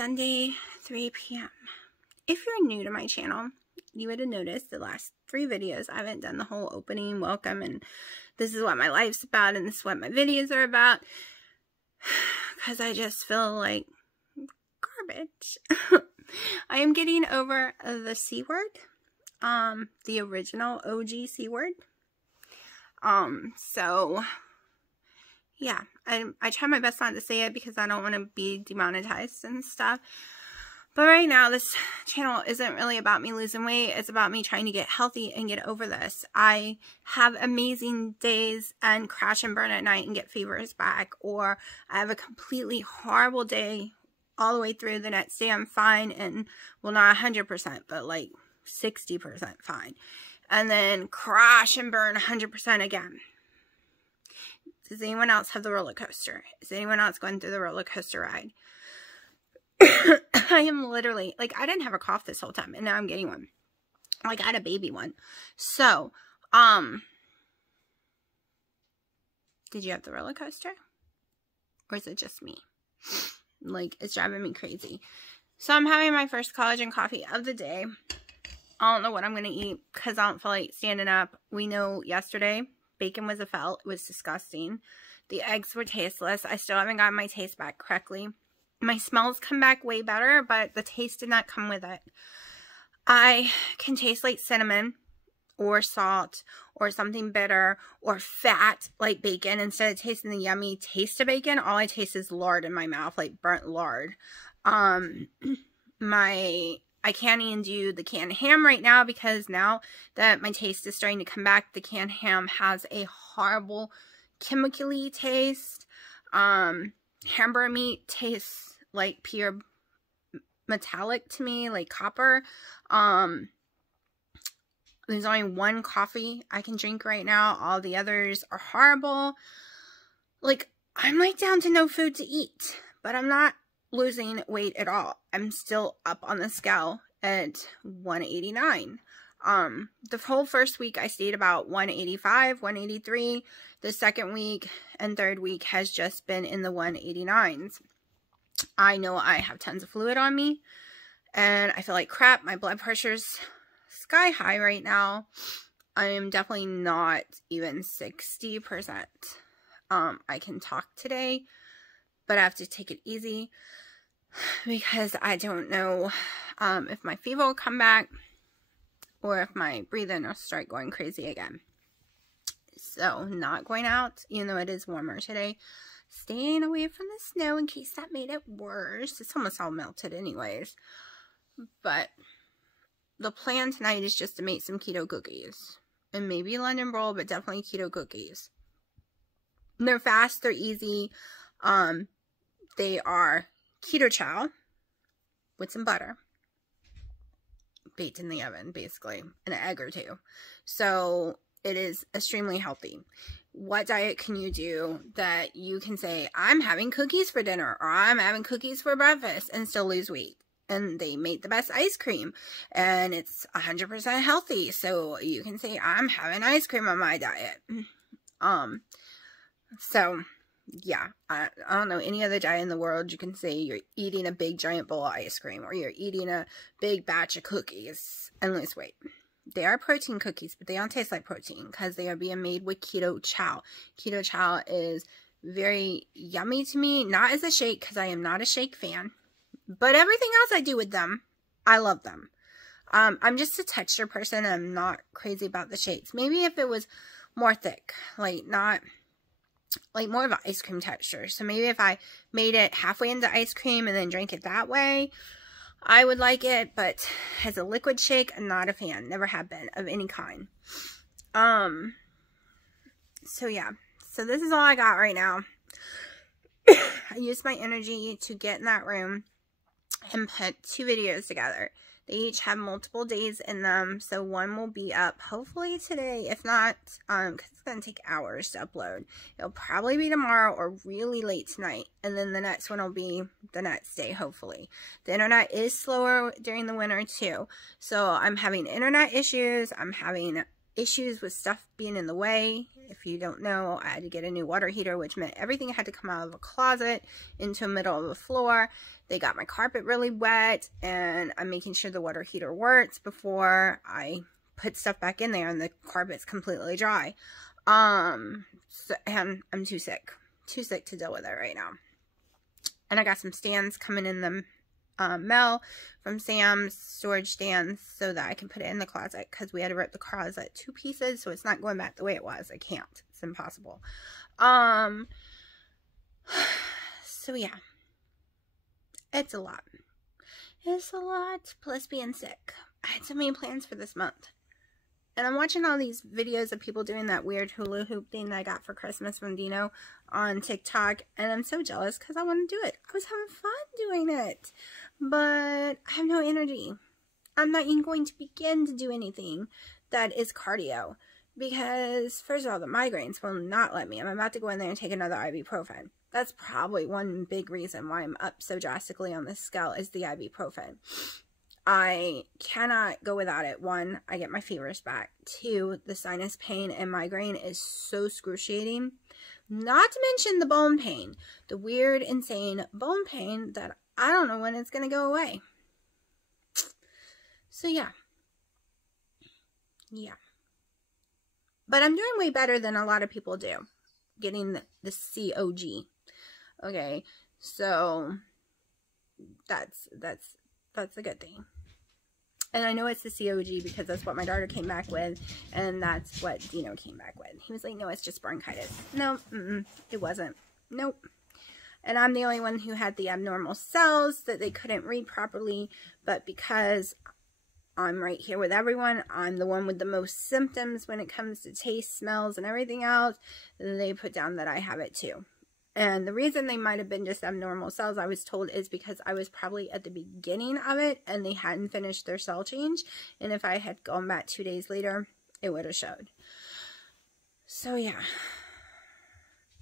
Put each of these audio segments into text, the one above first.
Sunday, 3 p.m. If you're new to my channel, you would have noticed the last 3 videos I haven't done the whole opening, welcome, and this is what my life's about, and this is what my videos are about, because I just feel like garbage. I am getting over the C word, the original OG C word. So yeah, I try my best not to say it because I don't want to be demonetized and stuff. But right now, this channel isn't really about me losing weight. It's about me trying to get healthy and get over this. I have amazing days and crash and burn at night and get fevers back. Or I have a completely horrible day all the way through. The next day I'm fine and, well, not 100%, but like 60% fine. And then crash and burn 100% again. Does anyone else have the roller coaster? Is anyone else going through the roller coaster ride? I am literally, like, I didn't have a cough this whole time, and now I'm getting one. Like, I had a baby one. So, did you have the roller coaster? Or is it just me? Like, it's driving me crazy. So, I'm having my first collagen coffee of the day. I don't know what I'm going to eat, because I don't feel like standing up. We know yesterday, bacon was a fail. It was disgusting. The eggs were tasteless. I still haven't gotten my taste back correctly. My smells come back way better, but the taste did not come with it. I can taste like cinnamon or salt or something bitter or fat like bacon. Instead of tasting the yummy taste of bacon, all I taste is lard in my mouth, like burnt lard. I can't even do the canned ham right now because now that my taste is starting to come back, the canned ham has a horrible chemically taste. Hamburger meat tastes like pure metallic to me, like copper. There's only one coffee I can drink right now. All the others are horrible. Like, I'm like down to no food to eat, but I'm not losing weight at all. I'm still up on the scale at 189. The whole first week I stayed about 185, 183. The second week and third week has just been in the 189s. I know I have tons of fluid on me and I feel like crap. My blood pressure's sky high right now. I am definitely not even 60%. I can talk today, but I have to take it easy because I don't know if my fever will come back or if my breathing will start going crazy again. So, not going out, even though it is warmer today. Staying away from the snow in case that made it worse. It's almost all melted anyways. But the plan tonight is just to make some keto cookies. And maybe London roll, but definitely keto cookies. They're fast, they're easy. They are keto chow with some butter. Baked in the oven, basically. And an egg or two. So, it is extremely healthy. What diet can you do that you can say, I'm having cookies for dinner or I'm having cookies for breakfast and still lose weight? And they make the best ice cream and it's 100% healthy. So you can say, I'm having ice cream on my diet. So yeah, I don't know any other diet in the world you can say you're eating a big giant bowl of ice cream or you're eating a big batch of cookies and lose weight. They are protein cookies, but they don't taste like protein because they are being made with keto chow. Keto chow is very yummy to me. Not as a shake because I am not a shake fan. But everything else I do with them, I love them. I'm just a texture person. I'm not crazy about the shakes. Maybe if it was more thick, like not like more of an ice cream texture. So maybe if I made it halfway into ice cream and then drank it that way, I would like it, but as a liquid shake, I'm not a fan. Never have been of any kind. So yeah. So this is all I got right now. I used my energy to get in that room and put 2 videos together. They each have multiple days in them, so one will be up hopefully today. If not, because it's going to take hours to upload. It'll probably be tomorrow or really late tonight, and then the next one will be the next day, hopefully. The internet is slower during the winter, too, so I'm having internet issues. I'm having issues with stuff being in the way. If you don't know, I had to get a new water heater, which meant everything had to come out of a closet into the middle of the floor. They got my carpet really wet, and I'm making sure the water heater works before I put stuff back in there and the carpet's completely dry. And I'm too sick to deal with it right now. And I got some stands coming in the mail from Sam's, storage stands, so that I can put it in the closet, because we had to rip the closet 2 pieces, so it's not going back the way it was. I can't. It's impossible. So yeah, it's a lot. It's a lot, plus being sick. I had so many plans for this month. And I'm watching all these videos of people doing that weird hula hoop thing that I got for Christmas from Dino on TikTok. And I'm so jealous because I want to do it. I was having fun doing it. But I have no energy. I'm not even going to begin to do anything that is cardio. Because, first of all, the migraines will not let me. I'm about to go in there and take another ibuprofen. That's probably one big reason why I'm up so drastically on this scale, is the ibuprofen. I cannot go without it. 1, I get my fevers back. 2, the sinus pain and migraine is so excruciating. Not to mention the bone pain. The weird, insane bone pain that I don't know when it's going to go away. So, yeah. Yeah. But I'm doing way better than a lot of people do. Getting the COG. Okay. So, that's a good thing. And I know it's the COG because that's what my daughter came back with, and that's what Dino came back with. He was like, no, it's just bronchitis. No, it wasn't. Nope. And I'm the only one who had the abnormal cells that they couldn't read properly, but because I'm right here with everyone, I'm the one with the most symptoms when it comes to taste, smells, and everything else, they put down that I have it too. And the reason they might have been just abnormal cells, I was told, is because I was probably at the beginning of it and they hadn't finished their cell change. And if I had gone back 2 days later, it would have showed. So yeah,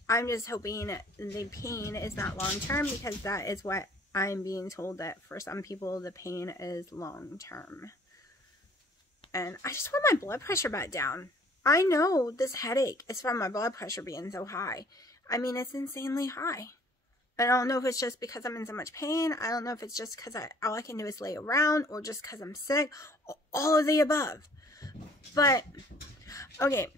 I'm just hoping the pain is not long-term, because that is what I'm being told, that for some people the pain is long-term. And I just want my blood pressure back down. I know this headache is from my blood pressure being so high. I mean, it's insanely high. I don't know if it's just because I'm in so much pain. I don't know if it's just because all I can do is lay around, or just because I'm sick, or all of the above. But, okay,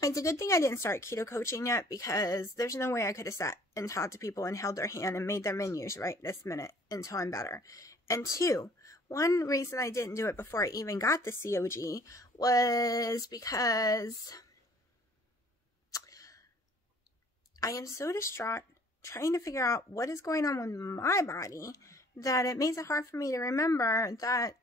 it's a good thing I didn't start keto coaching yet, because there's no way I could have sat and talked to people and held their hand and made their menus right this minute until I'm better. And 2, one reason I didn't do it before I even got the COG was because I am so distraught trying to figure out what is going on with my body that it makes it hard for me to remember that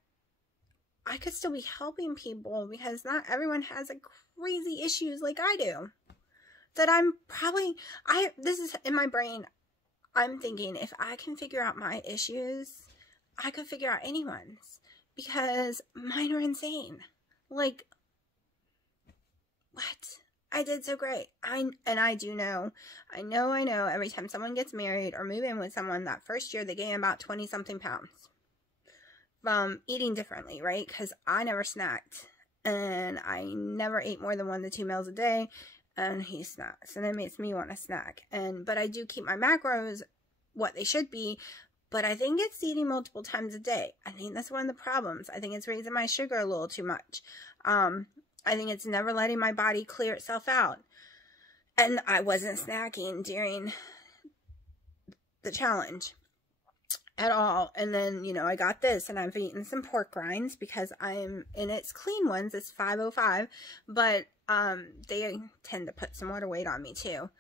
I could still be helping people, because not everyone has like crazy issues like I do. That I'm probably, this is in my brain, I'm thinking if I can figure out my issues, I could figure out anyone's, because mine are insane. Like, what? I did so great. I know, every time someone gets married or move in with someone, that first year they gain about 20-something pounds from eating differently, right? Because I never snacked, and I never ate more than 1 to 2 meals a day, and he snacks, and it makes me want to snack. But I do keep my macros what they should be, but I think it's eating multiple times a day. I think that's one of the problems. I think it's raising my sugar a little too much. I think it's never letting my body clear itself out. And I wasn't snacking during the challenge at all. And then, you know, I got this, and I've eaten some pork rinds because and it's clean ones. It's 505, but they tend to put some water weight on me too.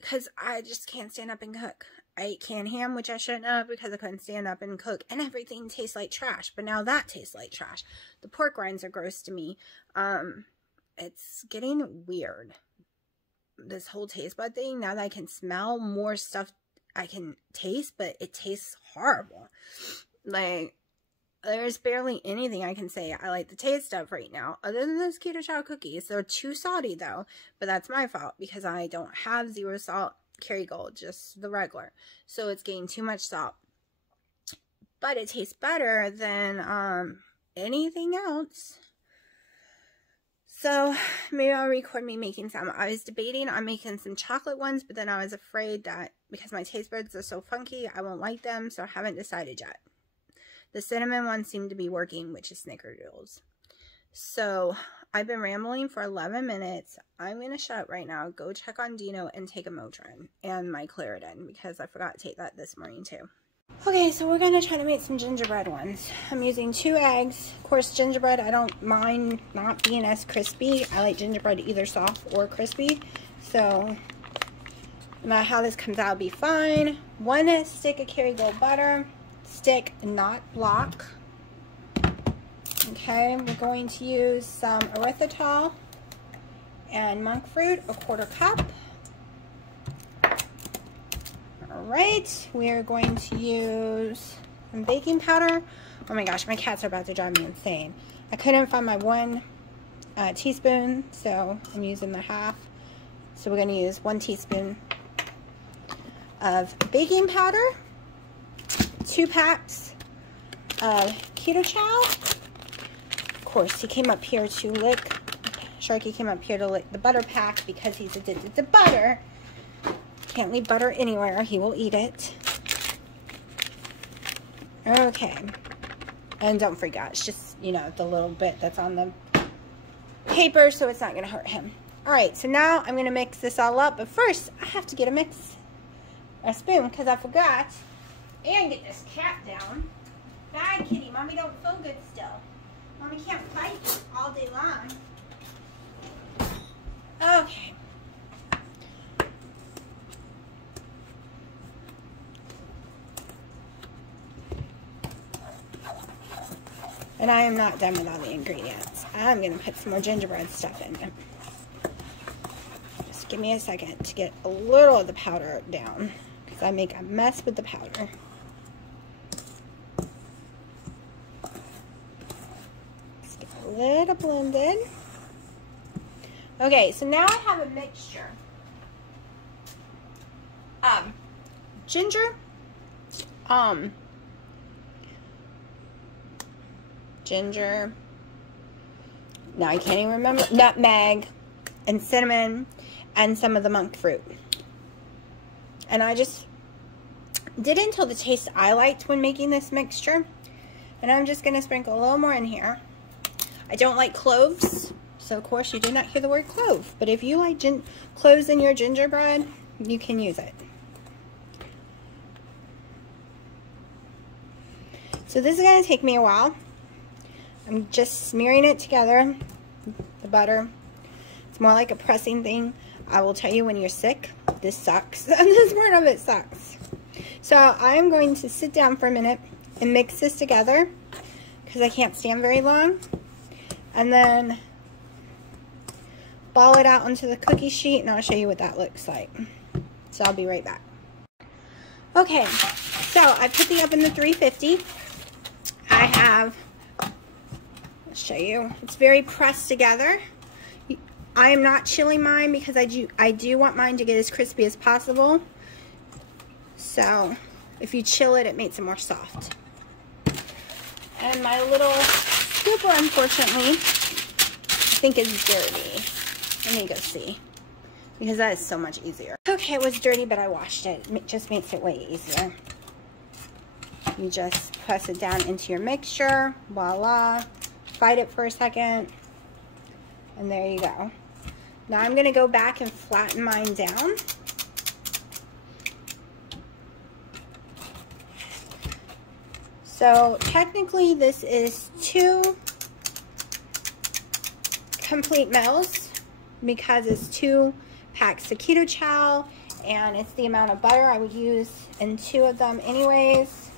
Because I just can't stand up and cook. I ate canned ham, which I shouldn't have, because I couldn't stand up and cook, and everything tastes like trash. But now that tastes like trash. The pork rinds are gross to me. It's getting weird, this whole taste bud thing. Now that I can smell more stuff, I can taste, but it tastes horrible. Like, there's barely anything I can say I like the taste of right now, other than those keto chow cookies. They're too salty though, but that's my fault, because I don't have 0 salt Kerrygold, just the regular, so it's getting too much salt. But it tastes better than anything else. So maybe I'll record me making some. I was debating on making some chocolate ones, but then I was afraid that because my taste buds are so funky, I won't like them, so I haven't decided yet. The cinnamon ones seem to be working, which is snickerdoodles. So I've been rambling for 11 minutes. I'm going to shut up right now, go check on Dino, and take a Motrin and my Claritin because I forgot to take that this morning too. Okay, so we're going to try to make some gingerbread ones. I'm using 2 eggs. Of course, gingerbread, I don't mind not being as crispy. I like gingerbread either soft or crispy. So, no matter how this comes out, it'll be fine. 1 stick of Kerrygold butter. Stick, not block. Okay, we're going to use some erythritol and monk fruit, 1/4 cup. Alright, we are going to use some baking powder. Oh my gosh, my cats are about to drive me insane. I couldn't find my 1 teaspoon, so I'm using the half. So we're going to use 1 teaspoon of baking powder, 2 packs of keto chow. Of course, he came up here to lick, Sharky came up here to lick the butter pack because he's addicted to butter. Can't leave butter anywhere. He will eat it. Okay. And don't freak out. It's just, you know, the little bit that's on the paper, so it's not going to hurt him. Alright, so now I'm going to mix this all up. But first, I have to get a spoon, because I forgot. And get this cat down. Bye, kitty. Mommy don't feel good still. Mommy can't fight all day long. Okay. And I am not done with all the ingredients. I'm going to put some more gingerbread stuff in it. Just give me a second to get a little of the powder down, because I make a mess with the powder. Just get a little blended. Okay, so now I have a mixture. Ginger, now I can't even remember, nutmeg, and cinnamon, and some of the monk fruit. And I just did it until the taste I liked when making this mixture. And I'm just going to sprinkle a little more in here. I don't like cloves, so of course you did not hear the word clove. But if you like cloves in your gingerbread, you can use it. So this is going to take me a while. I'm just smearing it together, the butter. It's more like a pressing thing. I will tell you, when you're sick, this sucks. This part of it sucks. So I'm going to sit down for a minute and mix this together, because I can't stand very long. And then ball it out onto the cookie sheet, and I'll show you what that looks like. So I'll be right back. Okay, so I put the oven to 350. I have, I'll show you, it's very pressed together. I am not chilling mine because I do want mine to get as crispy as possible. So if you chill it, it makes it more soft. And my little scooper, unfortunately, I think is dirty. Let me go see, because that is so much easier. Okay, it was dirty, but I washed it. It just makes it way easier. You just press it down into your mixture. Voila. Fight it for a second. And there you go. Now I'm going to go back and flatten mine down. So technically this is 2 complete meals, because it's 2 packs of keto chow, and it's the amount of butter I would use in 2 of them anyways.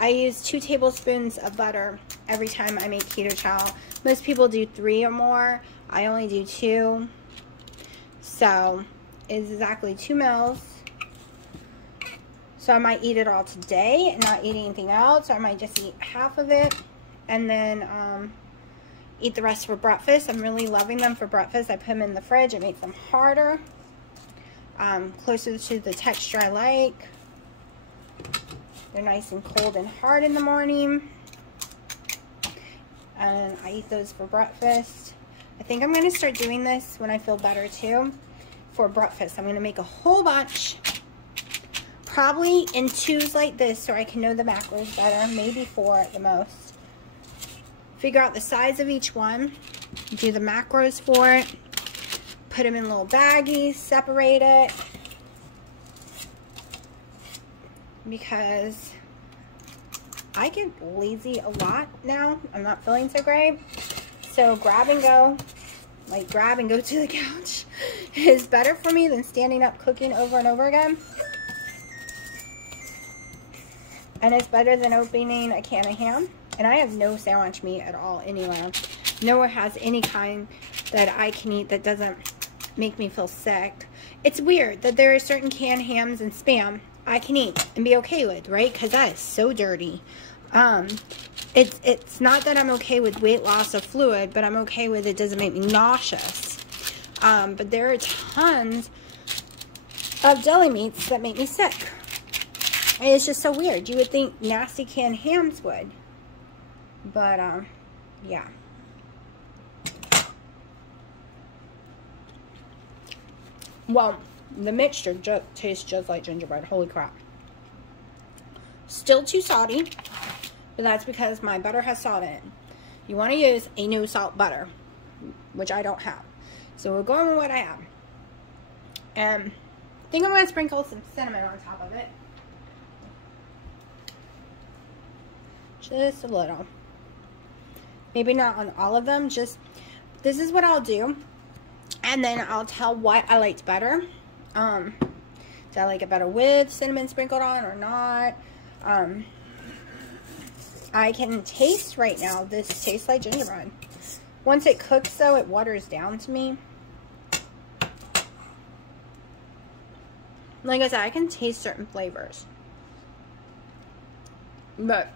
I use 2 tablespoons of butter every time I make keto chow. Most people do 3 or more. I only do 2. So it's exactly 2 mils. So I might eat it all today and not eat anything else, or I might just eat half of it and then eat the rest for breakfast. I'm really loving them for breakfast. I put them in the fridge. It makes them harder, closer to the texture I like. They're nice and cold and hard in the morning. And I eat those for breakfast. I think I'm going to start doing this when I feel better too for breakfast. I'm going to make a whole bunch, probably in 2s like this so I can know the macros better, maybe 4 at the most. Figure out the size of each one, do the macros for it, put them in little baggies, separate it, because I get lazy a lot now. I'm not feeling so great. So grab and go, like grab and go to the couch is better for me than standing up cooking over and over again. And it's better than opening a can of ham. And I have no sandwich meat at all anywhere. Nowhere has any kind that I can eat that doesn't make me feel sick. It's weird that there are certain canned hams and Spam I can eat and be okay with, right? Because that is so dirty. It's not that I'm okay with weight loss of fluid, but I'm okay with it doesn't make me nauseous. But there are tons of deli meats that make me sick. And it's just so weird. You would think nasty canned hams would. But, yeah. Well, the mixture tastes just like gingerbread. Holy crap. Still too salty, but that's because my butter has salt in it. You want to use a no salt butter, which I don't have. So we're going with what I have. And I think I'm going to sprinkle some cinnamon on top of it. Just a little. Maybe not on all of them, just this is what I'll do. And then I'll tell what I liked better. Do I like it better with cinnamon sprinkled on or not? I can taste right now, this tastes like gingerbread. Once it cooks though, it waters down to me. Like I said, I can taste certain flavors. But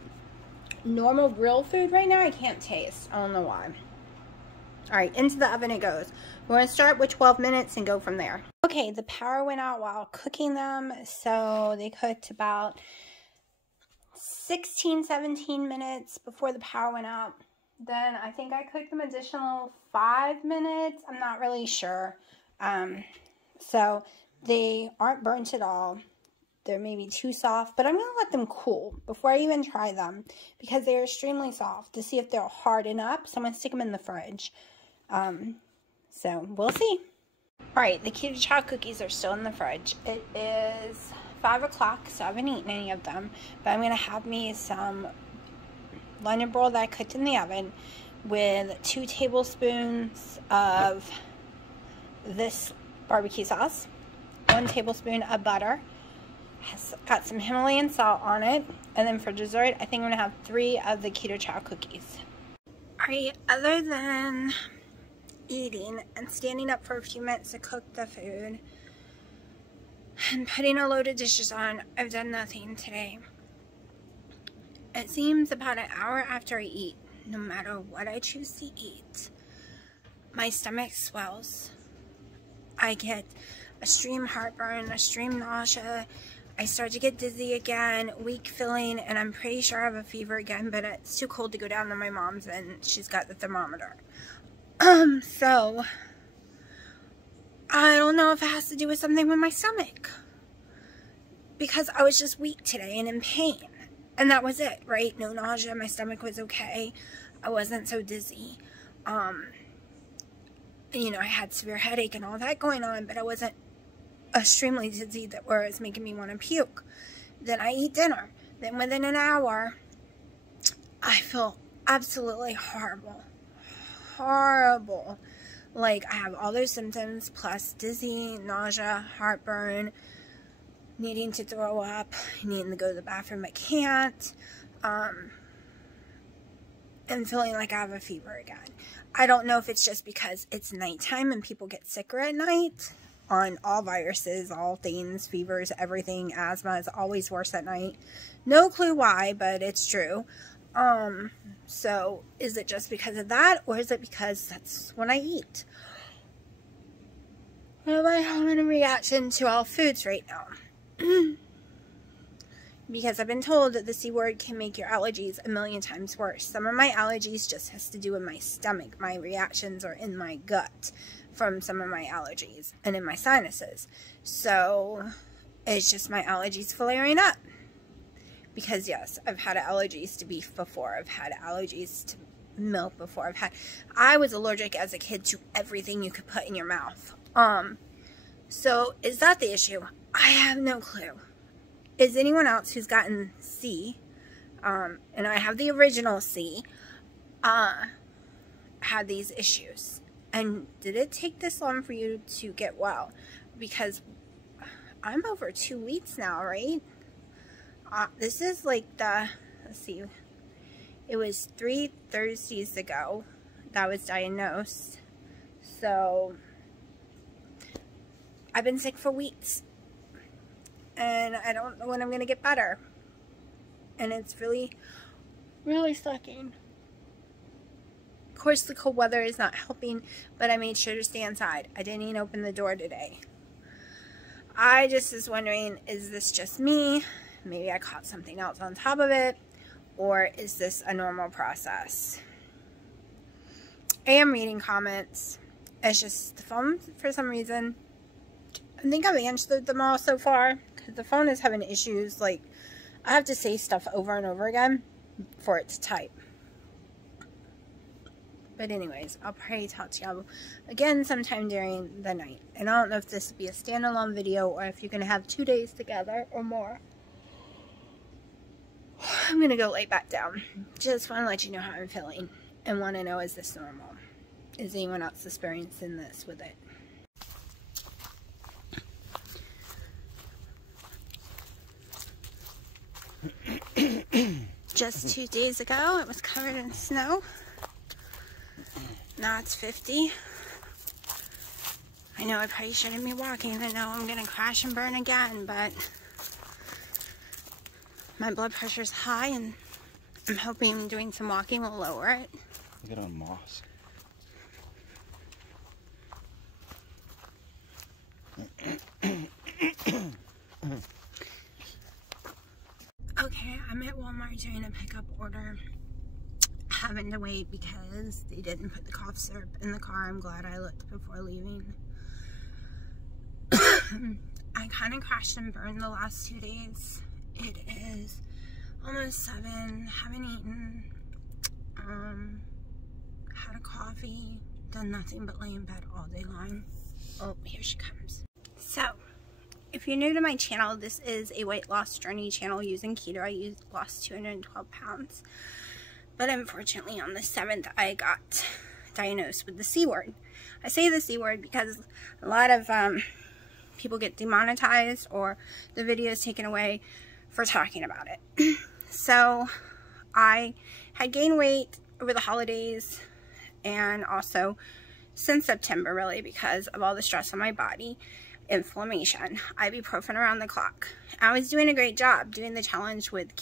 normal real food right now, I can't taste. I don't know why. Alright, into the oven it goes. We're going to start with 12 minutes and go from there. Okay, the power went out while cooking them, so they cooked about 16, 17 minutes before the power went out. Then I think I cooked them additional 5 minutes. I'm not really sure. So they aren't burnt at all. They're maybe too soft, but I'm going to let them cool before I even try them because they're extremely soft to see if they'll harden up. So I'm going to stick them in the fridge. So we'll see. Alright, the keto chocolate cookies are still in the fridge. It is 5 o'clock, so I haven't eaten any of them. But I'm going to have me some London broil that I cooked in the oven with 2 tablespoons of this barbecue sauce, 1 tablespoon of butter. Has got some Himalayan salt on it. And then for dessert, I think I'm going to have 3 of the keto chocolate cookies. Alright, other than eating and standing up for a few minutes to cook the food and putting a load of dishes on, I've done nothing today. It seems about an hour after I eat, no matter what I choose to eat, my stomach swells. I get extreme heartburn, extreme nausea. I start to get dizzy again, weak feeling, and I'm pretty sure I have a fever again, but it's too cold to go down to my mom's and she's got the thermometer. So I don't know if it has to do with something with my stomach, because I was just weak today and in pain, and that was it, right? No nausea, my stomach was okay, I wasn't so dizzy. You know, I had severe headache and all that going on, but I wasn't extremely dizzy that where it's making me want to puke. Then I eat dinner. Then within an hour, I feel absolutely horrible. Horrible. Like, I have all those symptoms, plus dizzy, nausea, heartburn, needing to throw up, needing to go to the bathroom, I can't, and feeling like I have a fever again. I don't know if it's just because it's nighttime and people get sicker at night on all viruses, all things, fevers, everything. Asthma is always worse at night. No clue why, but it's true. So is it just because of that, or is it because that's when I eat? Am I having a reaction to all foods right now? because I've been told that the C word can make your allergies a million times worse. Some of my allergies just has to do with my stomach. My reactions are in my gut from some of my allergies and in my sinuses. So it's just my allergies flaring up. Because yes, I've had allergies to beef before. I've had allergies to milk before. I was allergic as a kid to everything you could put in your mouth. So is that the issue? I have no clue. Is anyone else who's gotten C, and I have the original C, had these issues? And did it take this long for you to get well? Because I'm over 2 weeks now, right? This is like the, let's see, it was 3 Thursdays ago that I was diagnosed. So I've been sick for weeks. And I don't know when I'm going to get better. And it's really, really sucking. Of course, the cold weather is not helping, but I made sure to stay inside. I didn't even open the door today. I just was wondering, is this just me? Maybe I caught something else on top of it. Or is this a normal process? I am reading comments. It's just the phone, for some reason. I think I've answered them all so far. Because the phone is having issues. Like, I have to say stuff over and over again for it to type. But anyways, I'll probably talk to y'all again sometime during the night. And I don't know if this will be a standalone video or if you're going to have 2 days together or more. I'm going to go lay back down. Just want to let you know how I'm feeling. And want to know, is this normal? Is anyone else experiencing this with it? Just 2 days ago, it was covered in snow. Now it's 50. I know I probably shouldn't be walking. I know I'm going to crash and burn again, but my blood pressure's high, and I'm hoping doing some walking will lower it. Look at on moss. Okay, I'm at Walmart doing a pickup order. Having to wait because they didn't put the cough syrup in the car. I'm glad I looked before leaving. I kind of crashed and burned the last 2 days. It is almost 7. Haven't eaten. Had a coffee. Done nothing but lay in bed all day long. Oh, here she comes. So, if you're new to my channel, this is a weight loss journey channel using keto. I lost 212 pounds. But unfortunately, on the 7th, I got diagnosed with the C word. I say the C word because a lot of people get demonetized or the videos taken away for talking about it. So I had gained weight over the holidays and also since September, really, because of all the stress on my body, inflammation, ibuprofen around the clock. I was doing a great job doing the challenge with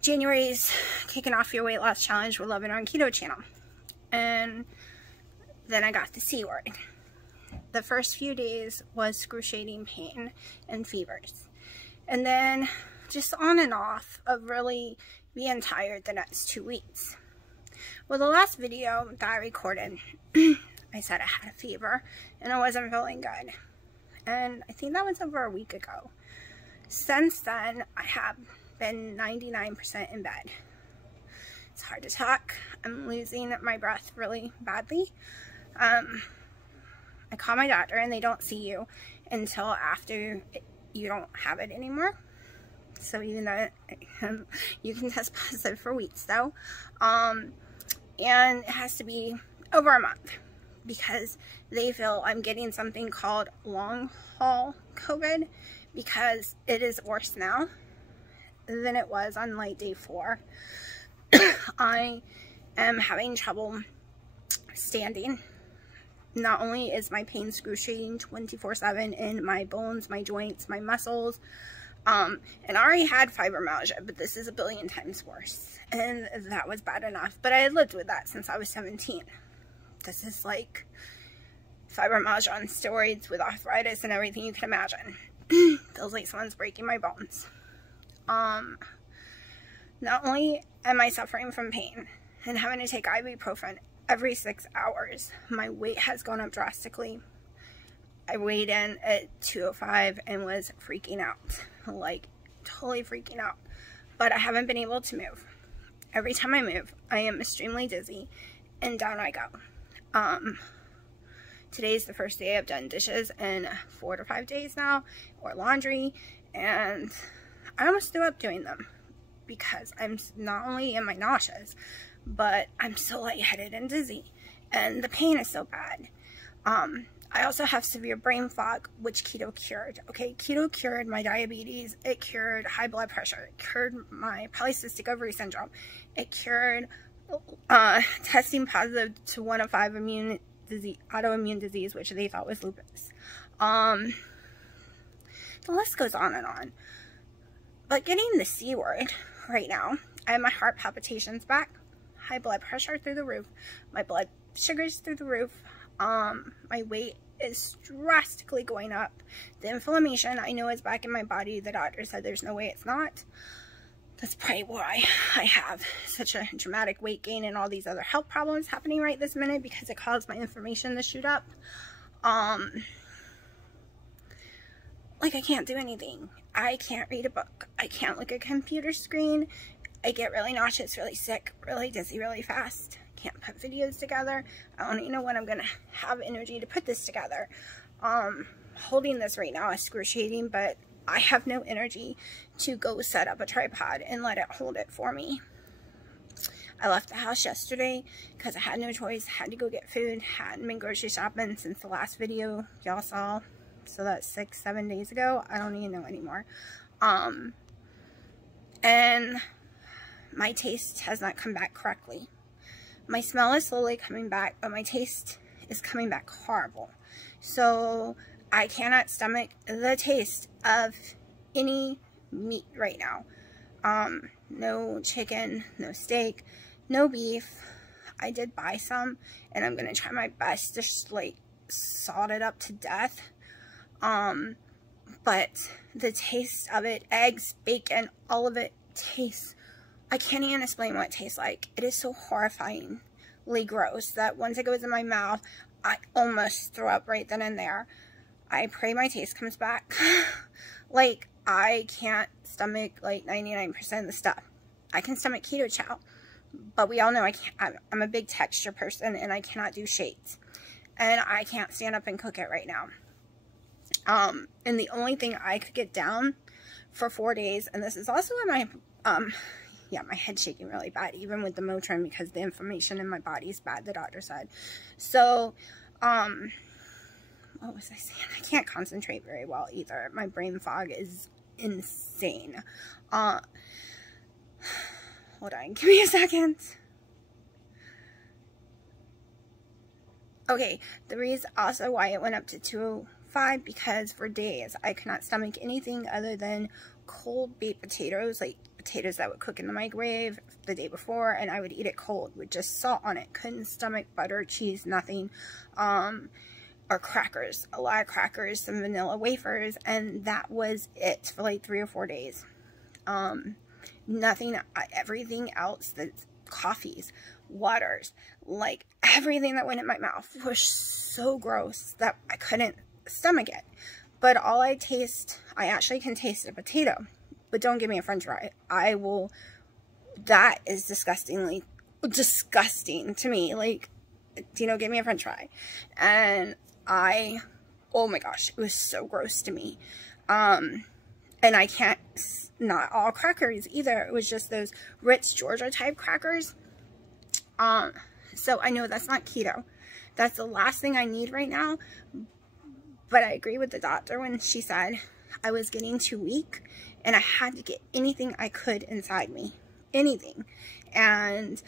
January's kicking off your weight loss challenge with It On Keto channel. And then I got the C word. The first few days was excruciating pain and fevers. And then just on and off of really being tired the next 2 weeks. Well, the last video that I recorded, I said I had a fever and I wasn't feeling good. And I think that was over a week ago. Since then, I have been 99% in bed. It's hard to talk. I'm losing my breath really badly. I call my doctor and they don't see you until after you don't have it anymore. So even though you can test positive for weeks though. And it has to be over a month because they feel I'm getting something called long haul COVID because it is worse now than it was on like day 4. I am having trouble standing. Not only is my pain excruciating 24/7 in my bones, my joints, my muscles, and I already had fibromyalgia, but this is a billion times worse, and that was bad enough, but I had lived with that since I was 17. This is like fibromyalgia on steroids with arthritis and everything you can imagine. Feels like someone's breaking my bones. Not only am I suffering from pain and having to take ibuprofen every 6 hours, my weight has gone up drastically. I weighed in at 205 and was freaking out, like totally freaking out. But I haven't been able to move. Every time I move, I am extremely dizzy and down I go. Today's the first day I've done dishes in 4 to 5 days now, or laundry, and I almost threw up doing them because I'm not only am I nauseous, but I'm so lightheaded and dizzy, and the pain is so bad. I also have severe brain fog, which keto cured. Okay, keto cured my diabetes, it cured high blood pressure, it cured my polycystic ovary syndrome, it cured testing positive to 1 of 5 autoimmune disease, which they thought was lupus. The list goes on and on. But getting the C word right now, I have my heart palpitations back, high blood pressure through the roof, my blood sugars through the roof, my weight is drastically going up. The inflammation I know is back in my body. The doctor said there's no way it's not. That's probably why I have such a dramatic weight gain and all these other health problems happening right this minute, because it caused my inflammation to shoot up. Like, I can't do anything. I can't read a book. I can't look at a computer screen. I get really nauseous, really sick, really dizzy, really fast. Can't put videos together. I don't even know when I'm gonna have energy to put this together. Holding this right now is excruciating, but I have no energy to go set up a tripod and let it hold it for me. I left the house yesterday because I had no choice. Had to go get food. Hadn't been grocery shopping since the last video y'all saw. So that's 6-7 days ago. I don't even know anymore. And my taste has not come back correctly. My smell is slowly coming back, but my taste is coming back horrible. So I cannot stomach the taste of any meat right now. No chicken, no steak, no beef. I did buy some, and I'm going to try my best to just, like, salt it up to death. But the taste of it, eggs, bacon, all of it tastes, I can't even explain what it tastes like. It is so horrifyingly gross that once it goes in my mouth, I almost throw up right then and there. I pray my taste comes back. Like, I can't stomach, like, 99% of the stuff. I can stomach keto chow, but we all know I'm a big texture person, and I cannot do shakes. And I can't stand up and cook it right now. And the only thing I could get down for 4 days, and this is also why yeah, my head's shaking really bad, even with the Motrin, because the inflammation in my body is bad, the doctor said. So, what was I saying? I can't concentrate very well either. My brain fog is insane. Hold on, give me a second. Okay, the reason also why it went up to 205, because for days I could not stomach anything other than cold baked potatoes, like potatoes that would cook in the microwave the day before, and I would eat it cold with just salt on it. Couldn't stomach butter, cheese, nothing. Or crackers, a lot of crackers, some vanilla wafers, and that was it for like 3 or 4 days. Nothing, everything else, the coffees, waters, like everything that went in my mouth was so gross that I couldn't stomach it. But all I actually can taste a potato, but don't give me a french fry. That is disgusting to me. Like, give me a french fry. And oh my gosh, it was so gross to me. And I can't, not all crackers either. It was just those Ritz Georgia type crackers. So I know that's not keto. That's the last thing I need right now. But I agree with the doctor when she said I was getting too weak and I had to get anything I could inside me. Anything. And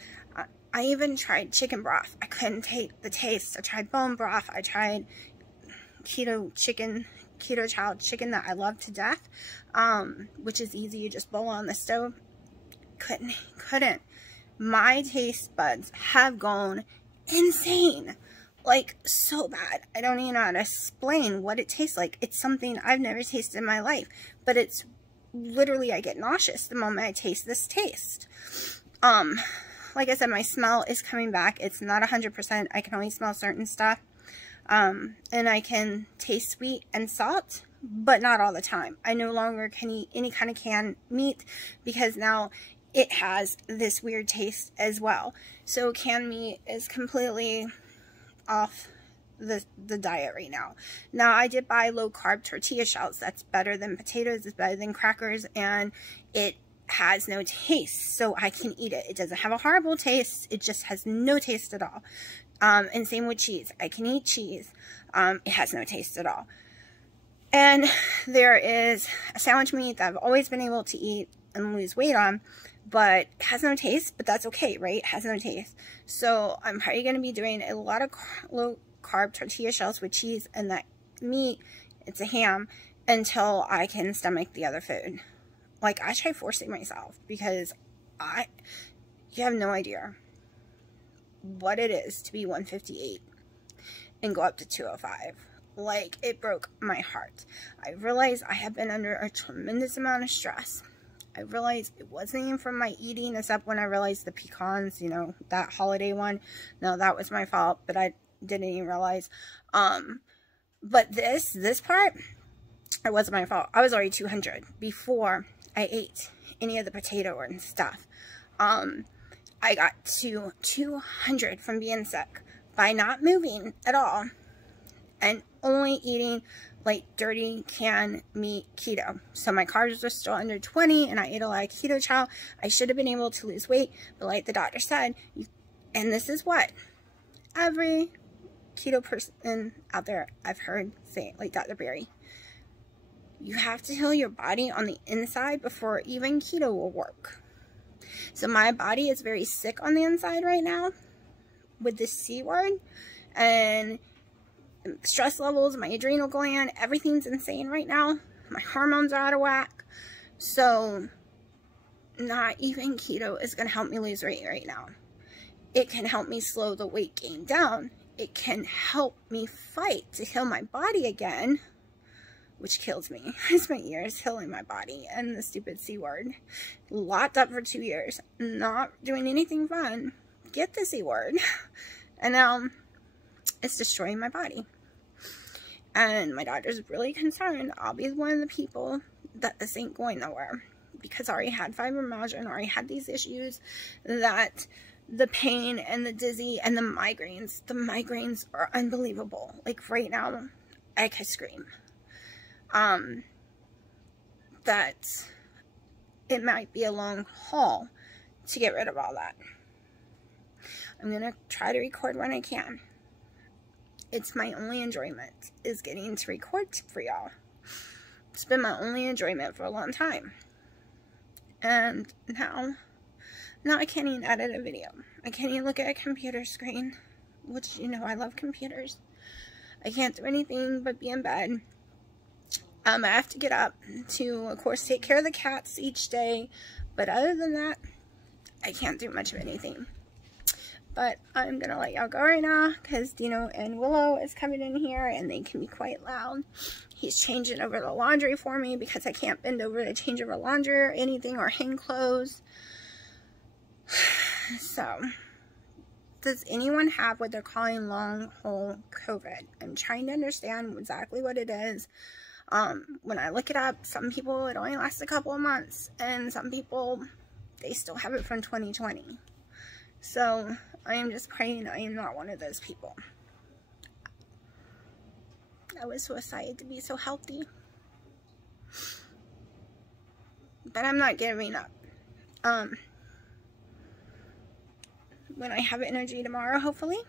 I even tried chicken broth. I couldn't take the taste. I tried bone broth. I tried keto chow chicken that I love to death, which is easy. You just boil on the stove. Couldn't. My taste buds have gone insane. like so bad. I don't even know how to explain what it tastes like. It's something I've never tasted in my life, but it's literally, I get nauseous the moment I taste this taste. Like I said, my smell is coming back. It's not 100%. I can only smell certain stuff. And I can taste sweet and salt, but not all the time. I no longer can eat any kind of canned meat because now it has this weird taste as well. So canned meat is completely off the diet right now. Now, I did buy low carb tortilla shells. That's better than potatoes. It's better than crackers, and it has no taste, so I can eat it. It doesn't have a horrible taste. It just has no taste at all. And same with cheese. I can eat cheese. It has no taste at all. And there is a sandwich meat that I've always been able to eat and lose weight on, but it has no taste, but that's okay, right? It has no taste. So I'm probably going to be doing a lot of low carb tortilla shells with cheese and that meat, it's a ham, until I can stomach the other food. Like, I try forcing myself because you have no idea what it is to be 158 and go up to 205. Like, it broke my heart. I realized I have been under a tremendous amount of stress. I realized it wasn't even from my eating, except when I realized the pecans, you know, that holiday one. No, that was my fault, but I didn't even realize. But this part, it wasn't my fault. I was already 200 before I ate any of the potato and stuff. I got to 200 from being sick by not moving at all and only eating like dirty canned meat keto. So my carbs were still under 20 and I ate a lot of keto chow. I should have been able to lose weight, but like the doctor said, and this is what every keto person out there I've heard say, like Dr. Berry, you have to heal your body on the inside before even keto will work. So my body is very sick on the inside right now with this C word, and stress levels, my adrenal gland, everything's insane right now. My hormones are out of whack. So not even keto is going to help me lose weight right now. It can help me slow the weight gain down. It can help me fight to heal my body again, which kills me. I spent years healing my body and the stupid C word. Locked up for 2 years, not doing anything fun. Get the C word. And now it's destroying my body. And my doctor's really concerned I'll be one of the people that this ain't going nowhere. Because I already had fibromyalgia and already had these issues, that the pain and the dizzy and the migraines are unbelievable. Like right now, I could scream. That it might be a long haul to get rid of all that. I'm going to try to record when I can. It's my only enjoyment, is getting to record for y'all. It's been my only enjoyment for a long time. And now I can't even edit a video. I can't even look at a computer screen, which, you know, I love computers. I can't do anything but be in bed. I have to get up to, of course, take care of the cats each day. But other than that, I can't do much of anything. But I'm going to let y'all go right now because Dino and Willow is coming in here and they can be quite loud. He's changing over the laundry for me because I can't bend over to change over laundry or anything or hang clothes. So, does anyone have what they're calling long haul COVID? I'm trying to understand exactly what it is. When I look it up, some people it only lasts a couple of months, and some people they still have it from 2020. So I am just praying I am not one of those people. I was so excited to be so healthy, but I'm not giving up. When I have energy tomorrow, hopefully,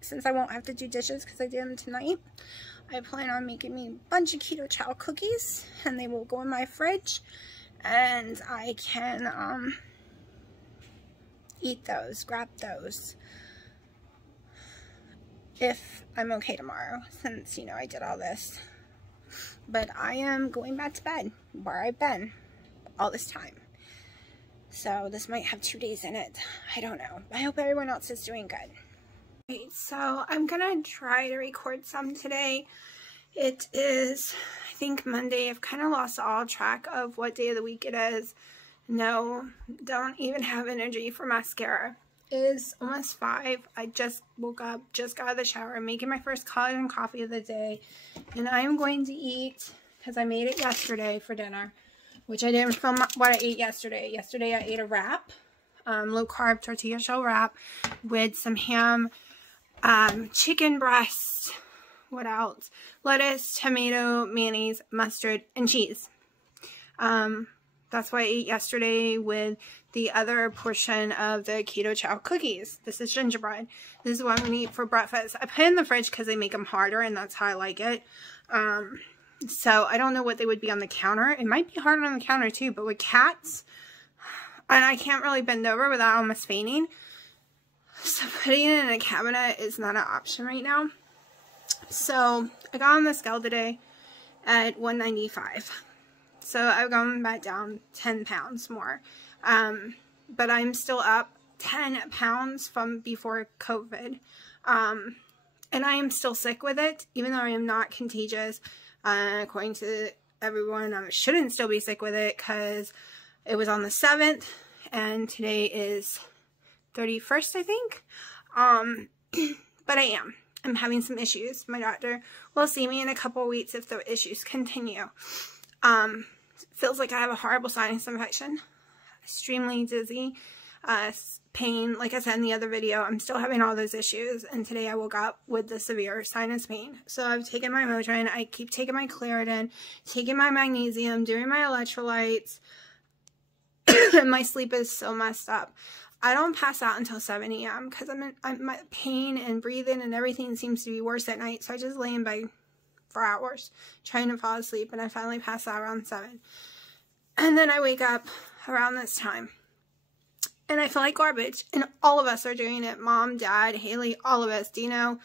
since I won't have to do dishes because I did them tonight, I plan on making me a bunch of keto chow cookies, and they will go in my fridge, and I can eat those, grab those, if I'm okay tomorrow, since, you know, I did all this. But I am going back to bed, where I've been all this time. So this might have 2 days in it. I don't know. I hope everyone else is doing good. So I'm gonna try to record some today. It is, I think, Monday. I've kind of lost all track of what day of the week it is. No, don't even have energy for mascara. It is almost 5. I just woke up, just got out of the shower. I'm making my first collagen coffee of the day. And I am going to eat, because I made it yesterday for dinner, which I didn't film what I ate yesterday. Yesterday I ate a wrap, low carb tortilla shell wrap with some ham, chicken breast, what else? Lettuce, tomato, mayonnaise, mustard, and cheese. That's what I ate yesterday with the other portion of the keto chow cookies. This is gingerbread. This is what I'm going to eat for breakfast. I put it in the fridge because they make them harder, and that's how I like it. So I don't know what they would be on the counter. It might be harder on the counter too, but with cats, and I can't really bend over without almost fainting. So putting it in a cabinet is not an option right now. So I got on the scale today at 195. So I've gone back down 10 pounds more. But I'm still up 10 pounds from before COVID. And I am still sick with it, even though I am not contagious. According to everyone, I shouldn't still be sick with it because it was on the 7th and today is 31st, I think. But I am. I'm having some issues. My doctor will see me in a couple weeks if the issues continue. Feels like I have a horrible sinus infection. Extremely dizzy. Pain. Like I said in the other video, I'm still having all those issues. And today I woke up with the severe sinus pain. So I've taken my Motrin. I keep taking my Claritin. Taking my magnesium. Doing my electrolytes. And my sleep is so messed up. I don't pass out until 7 a.m. because my pain and breathing and everything seems to be worse at night. So I just lay in bed for hours trying to fall asleep, and I finally pass out around 7. And then I wake up around this time and I feel like garbage, and all of us are doing it. Mom, Dad, Haley, all of us. Dino,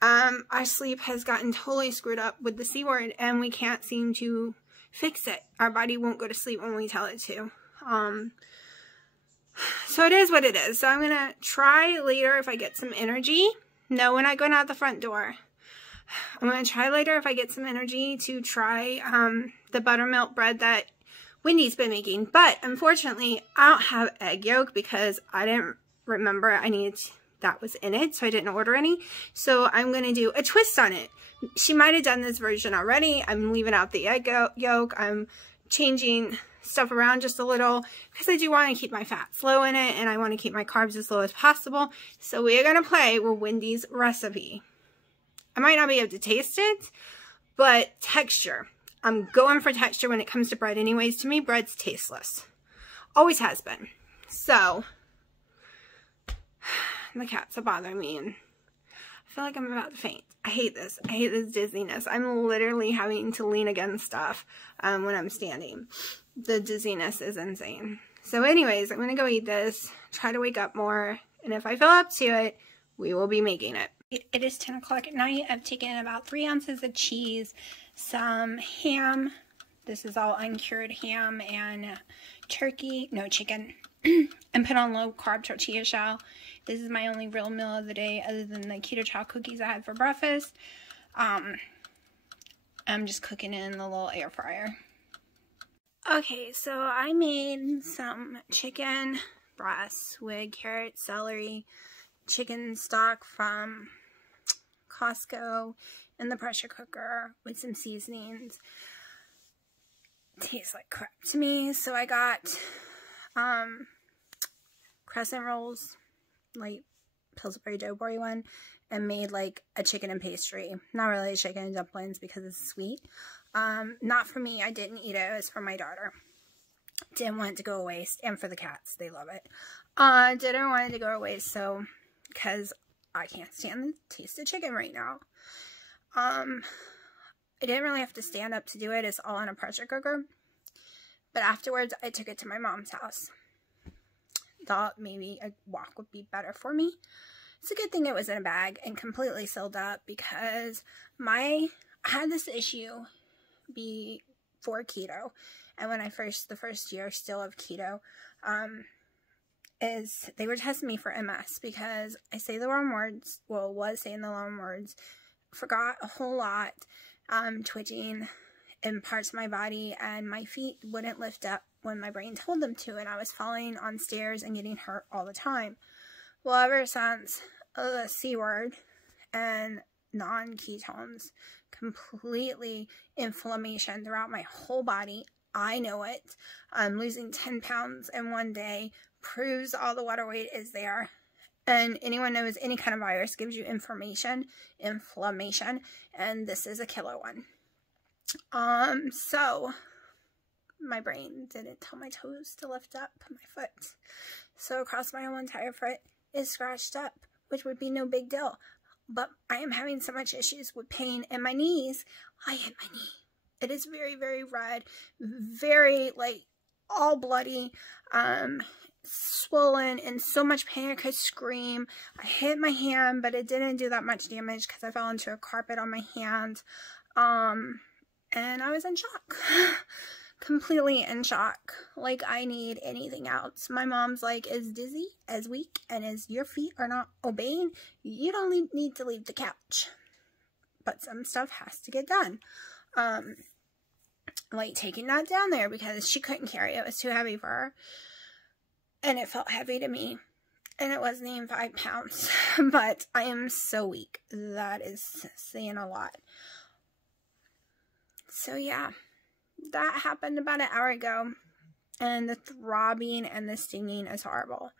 our sleep has gotten totally screwed up with the C word, and we can't seem to fix it. Our body won't go to sleep when we tell it to. So it is what it is. So I'm gonna try later if I get some energy. No, we're not going out the front door. I'm going to try later if I get some energy to try the buttermilk bread that Wendy's been making. But unfortunately, I don't have egg yolk because I didn't remember that was in it, so I didn't order any. So I'm going to do a twist on it. She might have done this version already. I'm leaving out the egg yolk. I'm changing stuff around just a little because I do want to keep my fats low in it, and I want to keep my carbs as low as possible. So we are going to play with Wendy's recipe. I might not be able to taste it, but texture. I'm going for texture when it comes to bread anyways. To me, bread's tasteless. Always has been. So, the cats are bothering me, and I feel like I'm about to faint. I hate this. I hate this dizziness. I'm literally having to lean against stuff when I'm standing. The dizziness is insane. So anyways, I'm going to go eat this, try to wake up more, and if I feel up to it, we will be making it. It is 10 o'clock at night. I've taken about 3 ounces of cheese, some ham. This is all uncured ham and turkey, no chicken, and put on low carb tortilla shell. This is my only real meal of the day other than the keto chow cookies I had for breakfast. I'm just cooking it in the little air fryer. Okay, so I made some chicken breasts with carrot, celery, chicken stock from Costco in the pressure cooker with some seasonings. Tastes like crap to me. So I got crescent rolls, like Pillsbury Doughboy one, and made like a chicken and pastry. Not really chicken and dumplings because it's sweet. Not for me. I didn't eat it. It was for my daughter. Didn't want it to go to waste. And for the cats. They love it. Didn't want it to go to waste. So, because I can't stand the taste of chicken right now. I didn't really have to stand up to do it. It's all in a pressure cooker. But afterwards, I took it to my mom's house. Thought maybe a walk would be better for me. It's a good thing it was in a bag and completely sealed up because I had this issue before keto. And when the first year still of keto, is they were testing me for MS because I say the wrong words, well, was saying the wrong words, forgot a whole lot, twitching in parts of my body, and my feet wouldn't lift up when my brain told them to, and I was falling on stairs and getting hurt all the time. Well, ever since the C word and non-ketones, completely inflammation throughout my whole body, I know it. Losing 10 pounds in one day proves all the water weight is there. And anyone knows any kind of virus gives you inflammation, and this is a killer one. So my brain didn't tell my toes to lift up my foot. So across my whole entire foot is scratched up, which would be no big deal. But I am having so much issues with pain in my knees. I hit my knee. It is very, very red, very, like, all bloody, swollen, and so much pain I could scream. I hit my hand, but it didn't do that much damage because I fell into a carpet on my hand. And I was in shock. Completely in shock. Like, I need anything else. My mom's like, as dizzy, as weak, and as your feet are not obeying, you don't need to leave the couch. But some stuff has to get done. Like taking that down there because she couldn't carry it. It was too heavy for her. And it felt heavy to me. And it wasn't even 5 pounds. But I am so weak. That is saying a lot. So yeah, that happened about an hour ago. And the throbbing and the stinging is horrible.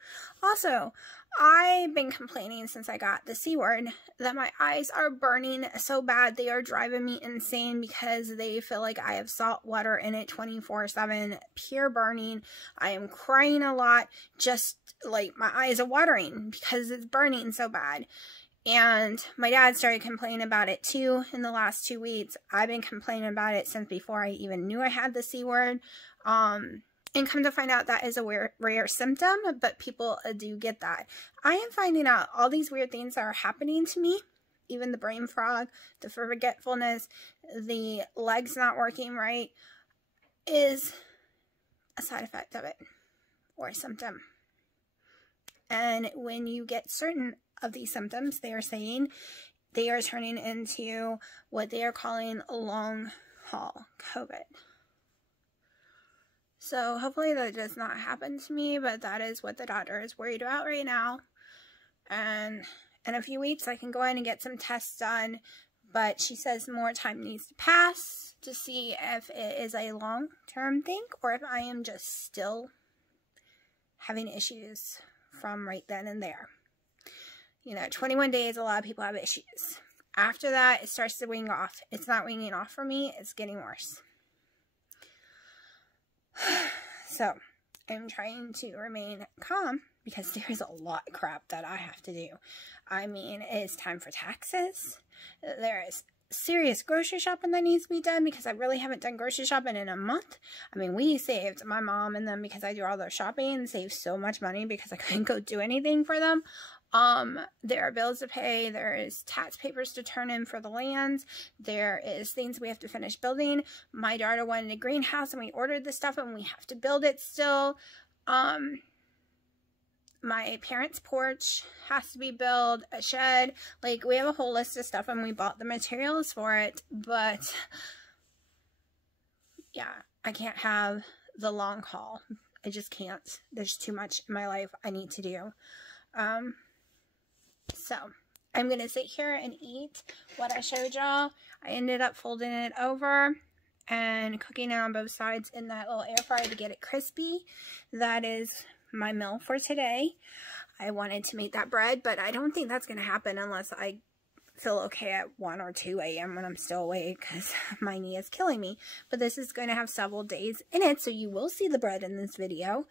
Also, I've been complaining since I got the C word that my eyes are burning so bad. They are driving me insane because they feel like I have salt water in it 24/7. Pure burning. I am crying a lot. Just like my eyes are watering because it's burning so bad. And my dad started complaining about it too in the last 2 weeks. I've been complaining about it since before I even knew I had the C word. And come to find out that is a rare symptom, but people do get that. I am finding out all these weird things that are happening to me, even the brain fog, the forgetfulness, the legs not working right, is a side effect of it, or a symptom. And when you get certain of these symptoms, they are saying they are turning into what they are calling long haul COVID. So hopefully that does not happen to me, but that is what the doctor is worried about right now. And in a few weeks I can go in and get some tests done, but she says more time needs to pass to see if it is a long-term thing or if I am just still having issues from right then and there. You know, 21 days, a lot of people have issues. After that, it starts to wing off. It's not winging off for me. It's getting worse. So, I'm trying to remain calm because there's a lot of crap that I have to do. I mean, it's time for taxes. There is serious grocery shopping that needs to be done because I really haven't done grocery shopping in a month. I mean, we saved, my mom and them, because I do all their shopping, saved so much money because I couldn't go do anything for them. There are bills to pay, there is tax papers to turn in for the lands, there is things we have to finish building. My daughter wanted a greenhouse and we ordered the stuff and we have to build it still. My parents' porch has to be built, a shed, like we have a whole list of stuff and we bought the materials for it, but yeah, I can't have the long haul. I just can't. There's too much in my life I need to do. So, I'm going to sit here and eat what I showed y'all. I ended up folding it over and cooking it on both sides in that little air fryer to get it crispy. That is my meal for today. I wanted to make that bread, but I don't think that's going to happen unless I feel okay at 1 or 2 a.m. when I'm still awake because my knee is killing me. But this is going to have several days in it, so you will see the bread in this video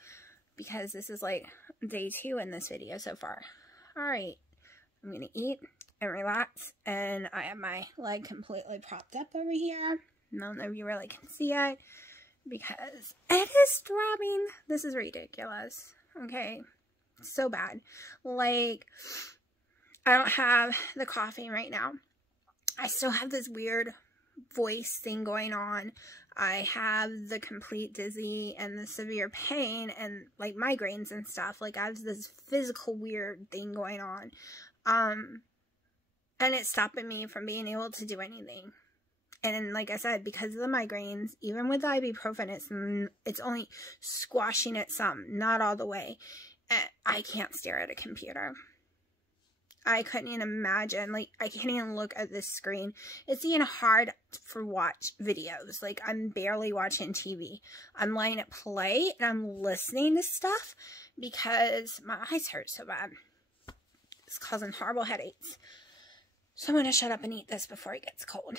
because this is like day 2 in this video so far. Alright. I'm going to eat and relax, and I have my leg completely propped up over here. I don't know if you really can see it, because it is throbbing. This is ridiculous, okay? So bad. Like, I don't have the coffee right now. I still have this weird voice thing going on. I have the complete dizzy and the severe pain and like migraines and stuff. Like I have this physical weird thing going on. And it's stopping me from being able to do anything. And like I said, because of the migraines, even with the ibuprofen, it's only squashing it some, not all the way. I can't stare at a computer. I couldn't even imagine, like, I can't even look at this screen. It's even hard for watch videos. Like, I'm barely watching TV. I'm letting it play, and I'm listening to stuff because my eyes hurt so bad. It's causing horrible headaches. So I'm going to shut up and eat this before it gets cold.